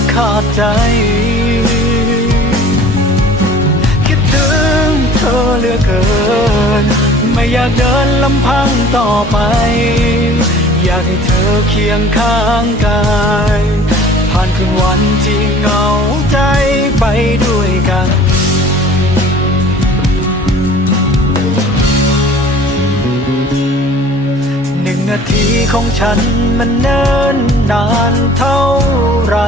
จะขาดใจ คิดถึงเธอเหลือเกิน ไม่อยากเดินลำพังต่อไป อยากให้เธอเคียงข้างกายผ่านคืนวันที่เหงาใจไปด้วยกันหนึ่งนาทีของฉันมันเนิ่นนานเท่าไร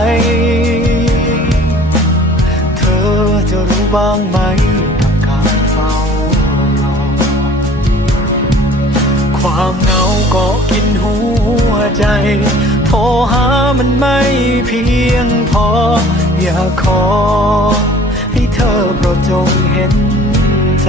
บ้างไหมกับการเฝ้ารอความเหงาก็กินหัวใจ โทรหามันไม่เพียงพอ อยากขอ ให้เธอโปรดจงเห็นใจ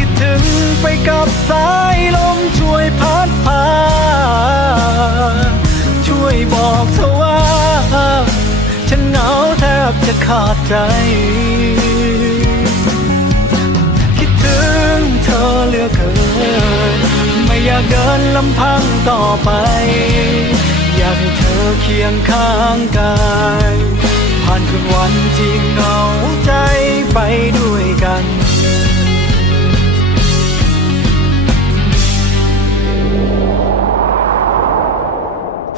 ิด ถึงไปกับสายลมช่วยพัดพา ช่วยบอกเธอว่า ฉันเหงาแทบจะขาดใจ คิดถึงเธอเหลือเกิน ไม่อยากเดินลำพังต่อไป อยากให้เธอเคียงข้างกายผ่านคืนวันที่เหงาใจไปด้วย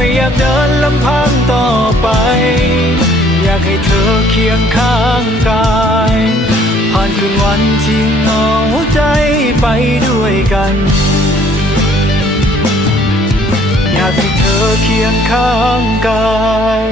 ไม่อยากเดินลำพังต่อไป อยากให้เธอเคียงข้างกาย ผ่านคืนวันที่เหงาใจไปด้วยกัน อยากให้เธอเคียงข้างกาย